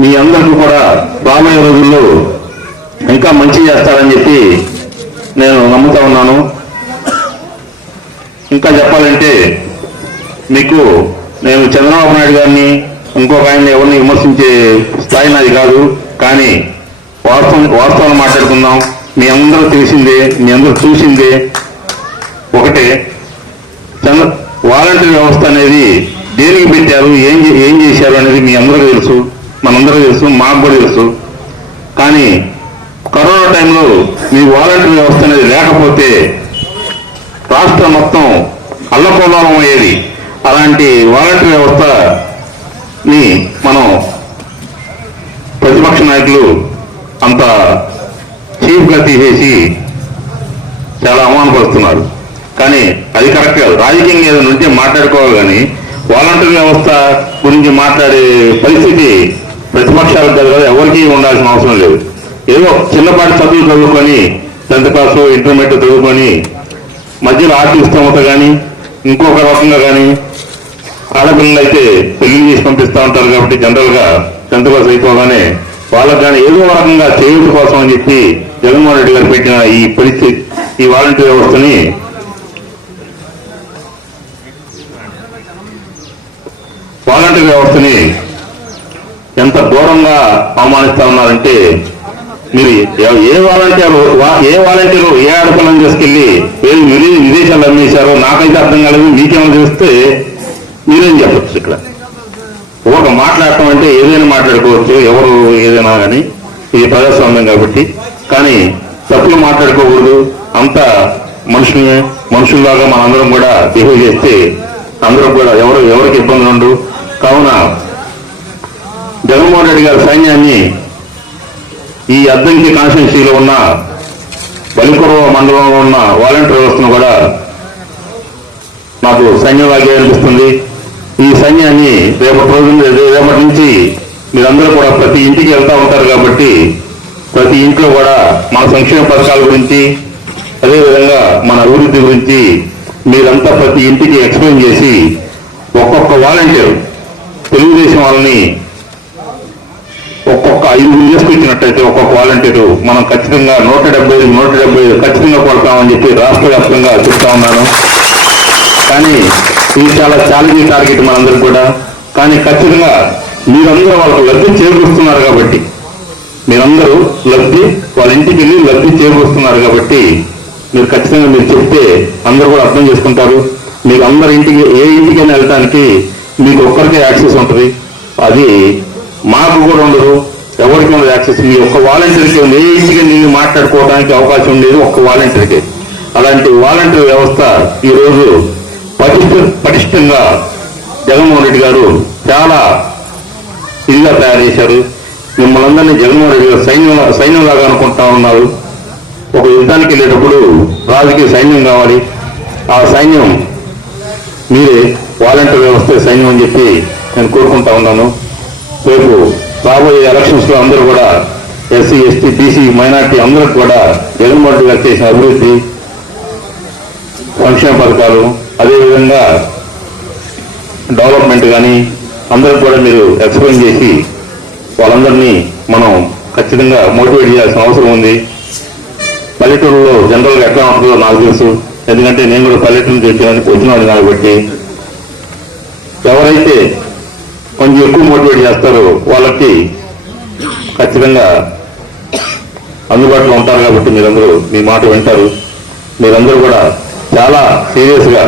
మీ అందరికీ కూడా రాబోయే రోజుల్లో ఇంకా మంచి చేస్తారని చెప్పి నేను నమ్ముతా ఉన్నాను. ఇంకా చెప్పాలంటే మీకు నేను చంద్రబాబు నాయుడు గారిని ఇంకొక ఆయన ఎవరిని విమర్శించే స్థాయి నాది కాదు. కానీ వాస్తవాలు మాట్లాడుకుందాం. మీ అందరూ తెలిసిందే, మీ అందరూ చూసిందే. ఒకటే, వాలంటీర్ వ్యవస్థ అనేది దేనికి పెట్టారు, ఏం చేశారు అనేది మీ అందరికీ తెలుసు, మనందరికీ తెలుసు, మాకు కూడా తెలుసు. కానీ కరోనా టైంలో మీ వాలంటీర్ వ్యవస్థ అనేది లేకపోతే రాష్ట్రం మొత్తం అల్లకల్లోలం అయ్యేది. అలాంటి వాలంటీర్ వ్యవస్థని మనం ప్రతిపక్ష నాయకులు అంత చీఫ్గా తీసేసి చాలా అవమానపరుస్తున్నారు. కానీ అది కరెక్ట్ కాదు. రాజకీయంగా ఏదైనా ఉంటే మాట్లాడుకోవాలి, కానీ వాలంటీర్ వ్యవస్థ గురించి మాట్లాడే పరిస్థితి ప్రతిపక్షాల దగ్గర ఎవరికీ ఉండాల్సిన అవసరం లేదు. ఏదో చిన్నపాటి చదువులు చదువుకొని 10th క్లాసు ఇంటర్మీడియట్ చదువుకొని మధ్యలో ఆర్థిక స్తోమత కానీ ఇంకొక రకంగా కానీ ఆడపిల్లలు అయితే పెళ్లి చేసి పంపిస్తూ ఉంటారు. కాబట్టి జనరల్గా 10th క్లాస్ అయిపోగానే వాళ్ళకు కానీ ఏదో రకంగా చేయూత కోసం అని చెప్పి జగన్మోహన్ రెడ్డి గారు పెట్టిన ఈ పరిస్థితి, ఈ వాలంటీర్ వ్యవస్థని ఎంత ఘోరంగా అవమానిస్తా ఉన్నారంటే, మీరు ఏ వాలంటీరు ఏ ఆడపిల్లని తీసుకెళ్లి విదేశాలు అమ్మేశారో నాకైతే అర్థం కాలేదు. మీకేమైనా తెలిస్తే మీరేం చెప్పచ్చు. ఇక్కడ ఒక మాట్లాడటం అంటే ఏదైనా మాట్లాడుకోవచ్చు, ఎవరు ఏదైనా కానీ, ఇది ప్రజాస్వామ్యం కాబట్టి. కానీ తప్పులు మాట్లాడుకోకూడదు. అంతా మనుషుల్లాగా మనందరం కూడా బిహేవ్ చేస్తే అందరూ కూడా ఎవరికి ఇబ్బందులు ఉండవు. కావున జగన్మోహన్ రెడ్డి గారి సైన్యాన్ని ఈ అద్దంకి కాన్స్టిట్యున్సీలో ఉన్న బలికొరవ మండలంలో ఉన్న వాలంటీర్ వ్యవస్థను కూడా నాకు సైన్యంలాగే అనిపిస్తుంది. ఈ సైన్యాన్ని రేపటి నుంచి మీరందరూ కూడా ప్రతి ఇంటికి వెళ్తూ ఉంటారు. కాబట్టి ప్రతి ఇంట్లో కూడా మన సంక్షేమ పథకాల గురించి, అదేవిధంగా మన అభివృద్ధి గురించి మీరంతా ప్రతి ఇంటికి ఎక్స్ప్లెయిన్ చేసి ఒక్కొక్క వాలంటీర్ తెలుగుదేశం వాళ్ళని ఒక్కొక్క 5 చేసుకొచ్చినట్టయితే ఒక్కొక్క వాలంటీరు మనం ఖచ్చితంగా 175 ఖచ్చితంగా కొడతామని చెప్పి రాష్ట్ర వ్యాప్తంగా చెప్తా ఉన్నాను. కానీ ఇది చాలా ఛాలెంజింగ్ టార్గెట్ మనందరికీ కూడా. కానీ ఖచ్చితంగా మీరందరూ వాళ్ళకు లబ్ధి చేకూరుస్తున్నారు కాబట్టి, మీరందరూ వాళ్ళ ఇంటికి వెళ్ళి లబ్ధి చేకూరుస్తున్నారు కాబట్టి మీరు ఖచ్చితంగా మీరు చెప్తే అందరూ కూడా అర్థం చేసుకుంటారు. మీకు అందరి ఇంటికి ఏ ఇంటికైనా వెళ్ళటానికి మీకు ఒక్కరికే యాక్సెస్ ఉంటుంది. అది మాకు కూడా ఉండదు, ఎవరికి ఉండదు యాక్సెస్. మీ ఒక్క వాలంటీర్కి ఉంది. ఏ ఇంటికి నేను మాట్లాడుకోవడానికి అవకాశం ఉండేది ఒక్క వాలంటీర్కి. అలాంటి వాలంటీర్ వ్యవస్థ ఈరోజు పటిష్టంగా జగన్మోహన్ రెడ్డి గారు చాలా ఇదిగా తయారు చేశారు. మిమ్మల్ని అందరినీ జగన్మోహన్ రెడ్డి గారు సైన్యంలాగా అనుకుంటా ఉన్నారు. ఒక యుద్ధానికి వెళ్ళేటప్పుడు రాజుకి సైన్యం కావాలి. ఆ సైన్యం మీరే, వాలంటీర్ వ్యవస్థ సైన్యం అని చెప్పి నేను కోరుకుంటా ఉన్నాను. రేపు రాబోయే ఎలక్షన్స్ లో అందరూ కూడా ఎస్సీ, ఎస్టీ, బీసీ, మైనార్టీ అందరూ కూడా జగన్మోహన్ రెడ్డి గారు చేసిన అభివృద్ధి, సంక్షేమ పథకాలు, అదేవిధంగా డెవలప్మెంట్ కానీ అందరూ కూడా మీరు ఎక్స్ప్లెయిన్ చేసి వాళ్ళందరినీ మనం ఖచ్చితంగా మోటివేట్ చేయాల్సిన అవసరం ఉంది. పల్లెటూరులో జనరల్గా ఎట్లా ఉంటుందో నాకు తెలుసు. ఎందుకంటే నేను కూడా పల్లెటూరు నుంచి వచ్చినాను కాబట్టి ఎవరైతే కొంచెం ఎక్కువ మోటివేట్ చేస్తారో వాళ్ళకి ఖచ్చితంగా అందుబాటులో ఉంటారు. కాబట్టి మీరందరూ మీ మాట వింటారు. మీరందరూ కూడా చాలా సీరియస్గా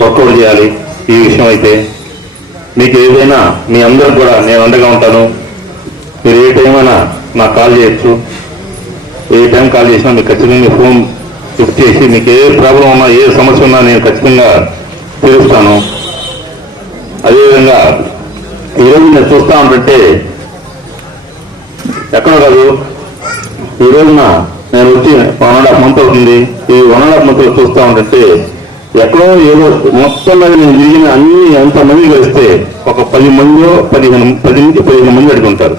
వర్కౌట్ చేయాలి ఈ విషయం. అయితే మీకు ఏదైనా మీ అందరూ కూడా నేను అండగా ఉంటాను. మీరు ఏ టైం అయినా నాకు కాల్ చేయొచ్చు. ఏ టైం కాల్ చేసినా మీకు ఖచ్చితంగా ఫోన్ లిఫ్ట్ చేసి మీకు ఏ ప్రాబ్లం ఉన్నా, ఏ సమస్య ఉన్నా నేను ఖచ్చితంగా తీరుస్తాను. అదేవిధంగా ఈరోజు నేను చూస్తా ఉంటుంటే ఎక్కడ కాదు, ఈ రోజున నేను వచ్చి 1.5 month అవుతుంది. ఈ 1.5 month చూస్తా ఉంటుంటే ఎక్కడో ఏదో మొత్తం మీద నేను తిరిగిన ఎంతమంది కలిస్తే ఒక 10 నుంచి 15 మంది అడుగుంటారు.